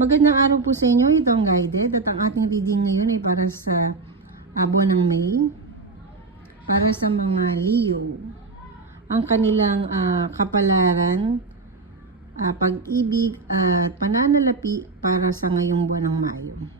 Magandang araw po sa inyo. Ito ang guided at ang ating reading ngayon ay para sa abo ng May. Para sa mga Leo. Ang kanilang ah, kapalaran, ah, pag-ibig at pananalapi para sa ngayong buwan ng Mayo.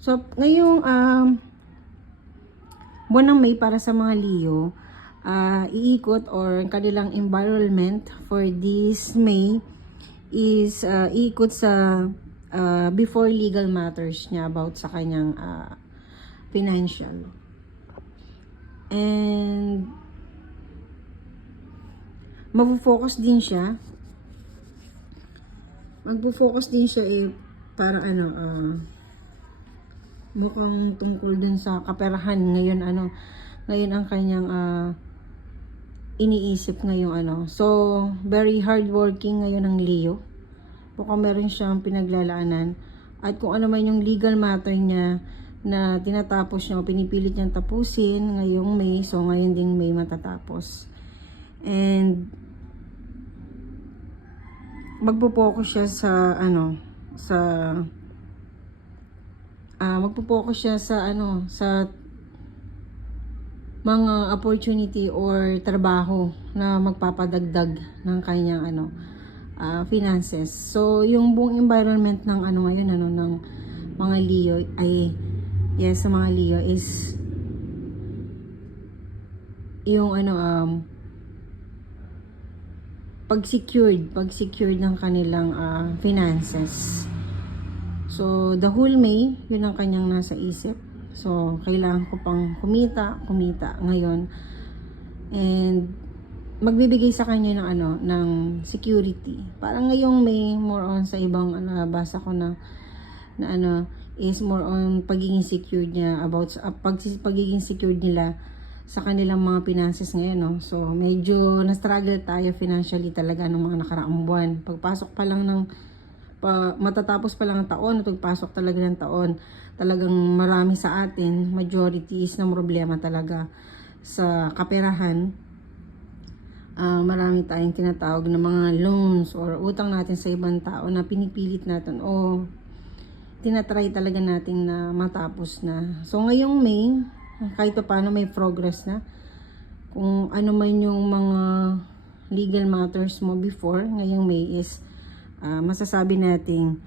So, ngayong um, buwan ng May para sa mga Leo, ah, iikot or ang kanilang environment for this May is ah, iikot sa ah, before legal matters niya about sa kanyang ah, financial. And magfo-focus din siya. Magfo-focus din siya eh para ano ah mukhang tungkol dun sa kaperahan ngayon ano ngayon ang kanyang ah, iniisip ngayong ano. So very hardworking ngayon ang Leo. Mukhang meron siyang pinaglalaanan at kung ano man yung legal matter niya na tinatapos niya o pinipilit niyang tapusin ngayong May so ngayon ding May matatapos. And magpo-focus siya sa ano sa ah magpo-focus siya sa ano sa mga opportunity or trabaho na magpapadagdag ng kanyang ano ah, finances. So yung buong environment ng ano ngayon ano ng mga Leo ay yes sa mga Leo is yung ano um pag secured, pag secured ng kanilang ah, finances. So, the whole May, yun ang kanyang nasa isip. So, kailangan ko pang kumita, kumita ngayon. And, magbibigay sa kanya ng ano, ng security. Parang ngayong May, more on sa ibang, ano, basa ko na, na ano, is more on pagiging secured niya about sa pag, pagiging secured nila sa kanilang mga finances ngayon, no? So, medyo na-struggle tayo financially talaga ng mga nakaraang buwan. Pagpasok pa lang ng pa, matatapos pa lang ang taon pagpasok talaga ng taon, talagang marami sa atin, majority is ng problema talaga sa kaperahan. Ah, marami tayong tinatawag na mga loans or utang natin sa ibang tao na pinipilit natin o tinatry talaga natin na matapos na. So ngayong May, kahit pa paano may progress na. Kung ano man yung mga legal matters mo before, ngayong May is ah, masasabi nating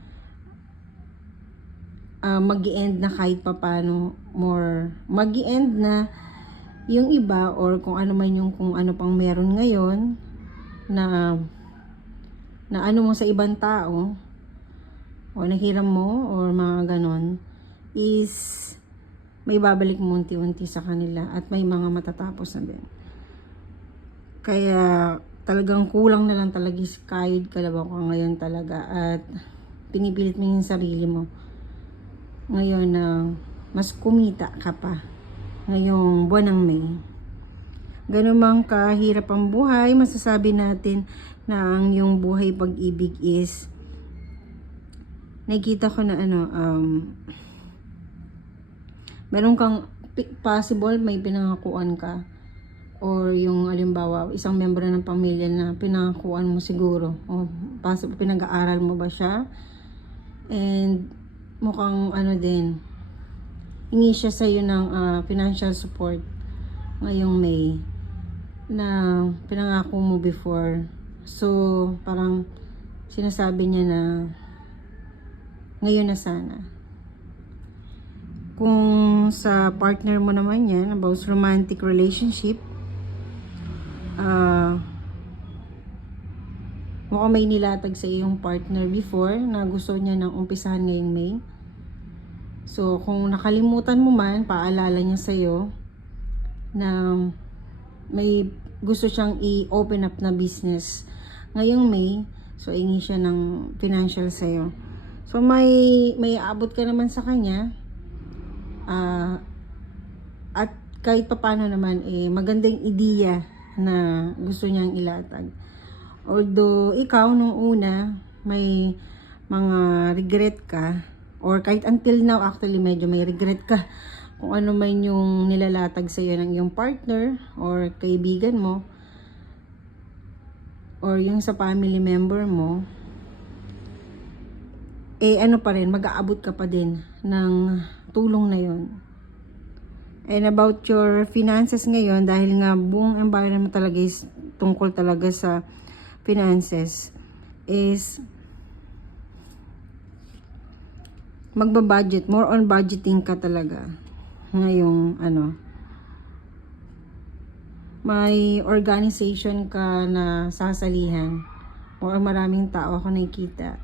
uh, mag end na kahit pa paano more mag end na yung iba or kung ano man yung kung ano pang meron ngayon na na ano mo sa ibang tao o nahiram mo or mga ganon is may babalik mo unti-unti sa kanila at may mga matatapos na din. Kaya talagang kulang na lang talaga is kahit kalabaw ka ngayon talaga at pinipilit mo yung sarili mo. Ngayon na mas kumita ka pa ngayong buwan ng May. Ganun mang kahirap ang buhay, masasabi natin na ang yung buhay pag-ibig is nakikita ko na ano um, meron kang possible may pinangakuan ka or yung alimbawa isang membro ng pamilya na pinangakuan mo siguro. O pinag-aaral mo ba siya? And mukhang ano din hingi siya sa iyo ng ah, financial support ngayong May na pinangako mo before. So parang sinasabi niya na ngayon na sana. Kung sa partner mo naman yan, about romantic relationship, mukhang may nilatag sa iyong partner before na gusto niya nang umpisahan ngayong May. So, kung nakalimutan mo man, paalala niya sa iyo na may gusto siyang i-open up na business ngayong May. So, ingi siya ng financial sa'yo. So, may, may aabot ka naman sa kanya. Ah, at kahit papano naman, eh, magandang ideya na gusto niyang ilatag. Although, ikaw, nung una, may mga regret ka, or kahit until now, actually, medyo may regret ka kung ano man yung nilalatag sa iyo ng iyong partner or kaibigan mo or yung sa family member mo eh ano pa rin, mag-aabot ka pa din ng tulong na yon. And about your finances ngayon, dahil nga buong environment talaga is tungkol talaga sa finances, is magba-budget, more on budgeting ka talaga ngayong ano may organization ka na sasalihan or maraming tao ako nakikita.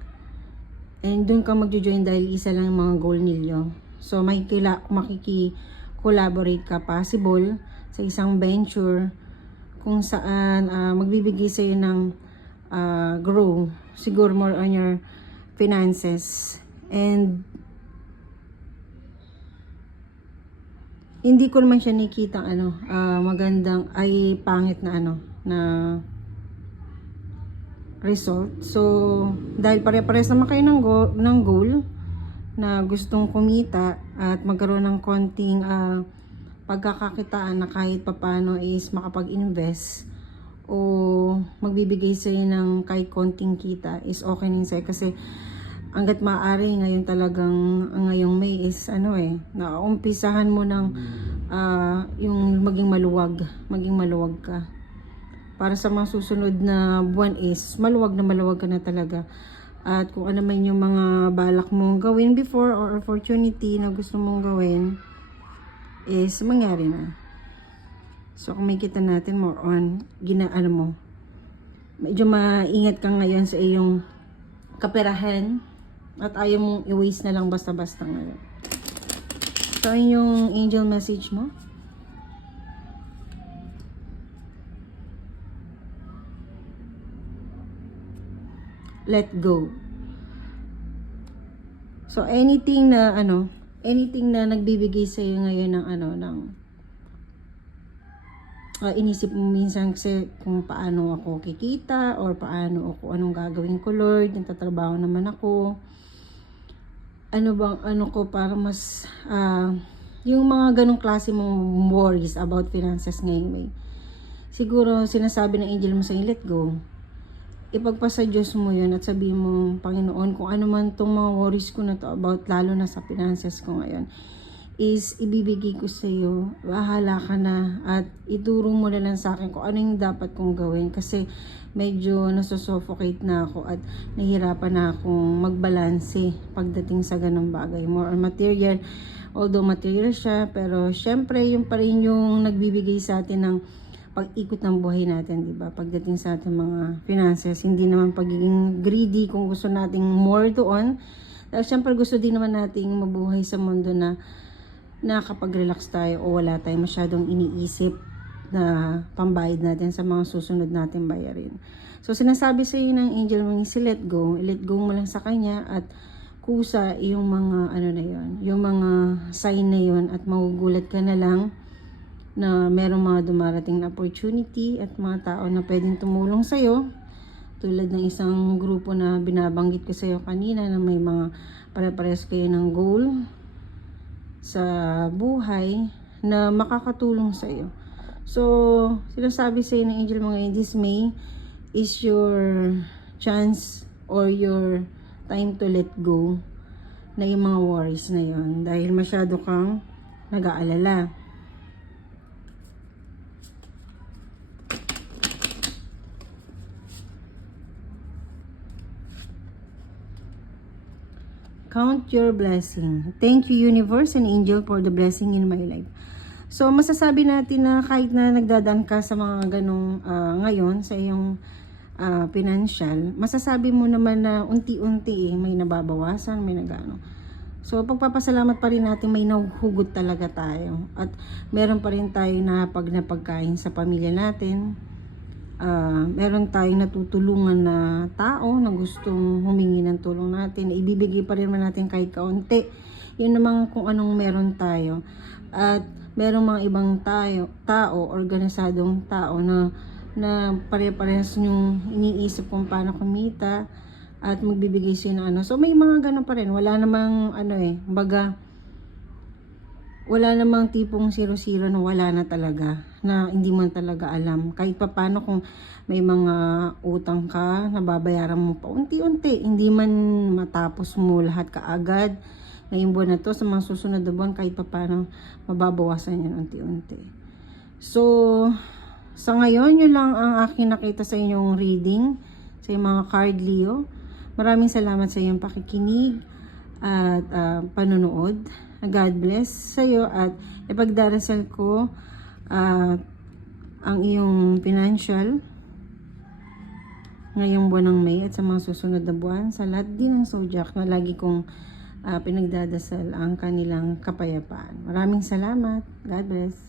And doon ka magjo-join dahil isa lang ang mga goal ninyo so may kila makiki-collaborate ka. Possible sa isang venture kung saan ah, magbibigay sa'yo ng ah, grow siguro more on your finances and hindi ko naman siya nakikita ano, ah, magandang ay pangit na ano na result. So, dahil pare-pares naman kayo ng, go- ng goal na gustong kumita at magkaroon ng konting ah, pagkakakitaan na kahit papano is makapag-invest o magbibigay sa'yo ng kahit konting kita is okay din sa'yo. Kasi hanggat maaari ngayon talagang ngayong May is ano eh naumpisahan mo ng ah, yung maging maluwag maging maluwag ka. Para sa mga susunod na buwan is maluwag na maluwag ka na talaga. At kung ano man yung mga balak mong gawin before or opportunity na gusto mong gawin is mangyari na so kung makikita natin more on gina ano mo medyo maingat ka ngayon sa iyong kaperahan at ayaw mong i-waste na lang basta-basta ngayon. So, yun yung angel message mo. Let go. So, anything na, ano, anything na nagbibigay sa iyo ngayon ng, ano, ng, ah, inisip mo minsan kasi kung paano ako kikita or paano ako, anong gagawin ko, Lord, nagtatrabaho naman ako, ano bang ano ko para mas ah, yung mga ganong klase mong worries about finances ngayon may siguro sinasabi ng angel mo sa let go. Ipagpasa Diyos mo yun at sabihin mo Panginoon kung ano man tong mga worries ko na to about lalo na sa finances ko ngayon is ibibigay ko sa iyo bahala ka na at ituro mo na lang sa akin kung ano yung dapat kong gawin kasi medyo nasusuffocate na ako at nahihirapan na akong magbalanse pagdating sa ganong bagay. More material, although material siya, pero syempre yung pa rin yung nagbibigay sa atin ng pag-ikot ng buhay natin, di ba? Pagdating sa ating mga finances, hindi naman pagiging greedy kung gusto nating more doon. Dahil syempre gusto din naman nating mabuhay sa mundo na nakakapag-relax tayo o wala tayong masyadong iniisip na pambayad natin sa mga susunod natin bayarin. So, sinasabi sa iyo ng angel mo si let go, let go mo lang sa kanya at kusa yung mga ano na yon yung mga sign na yon at magugulat ka na lang na merong mga dumarating na opportunity at mga tao na pwedeng tumulong sa iyo tulad ng isang grupo na binabanggit ko sa iyo kanina na may mga pare-pares kayo ng goal sa buhay na makakatulong sa iyo. So, sinasabi sa ng angel mga this May is your chance or your time to let go na yung mga worries na yon dahil masyado kang nag-aalala. Count your blessing. Thank you, universe and angel, for the blessing in my life. So, masasabi natin na kahit na nagdadaan ka sa mga ganong ah, ngayon, sa iyong ah, financial, masasabi mo naman na unti-unti eh, may nababawasan, may nagano. So, pagpapasalamat pa rin natin may nahuhugot talaga tayo. At meron pa rin tayo na pag napagkain sa pamilya natin. Ah, meron tayong natutulungan na tao na gustong humingi ng tulong natin, ibibigay pa rin natin kahit kaunti. Yun naman kung anong meron tayo. At merong mga ibang tayo, tao, organisadong tao na na pare-parehas yung iniisip kung paano kumita at magbibigay sila ng ano. So may mga ganun pa rin. Wala namang ano eh, baga wala namang tipong zero-zero na wala na talaga na hindi man talaga alam. Kahit pa paano kung may mga utang ka nababayaran mo pa unti-unti. Hindi man matapos mo lahat kaagad ngayong buwan na to sa mga susunod na buwan kahit pa paano mababawasan yan unti-unti. So sa ngayon yun lang ang aking nakita sa inyong reading sa inyong mga card Leo. Maraming salamat sa iyong pakikinig at ah, panonood. God bless sa iyo at ipagdarasal ko ah, ang iyong financial ngayong buwan ng May at sa mga susunod na buwan sa lahat din ng zodiac na lagi kong ah, pinagdadasal ang kanilang kapayapaan. Maraming salamat. God bless.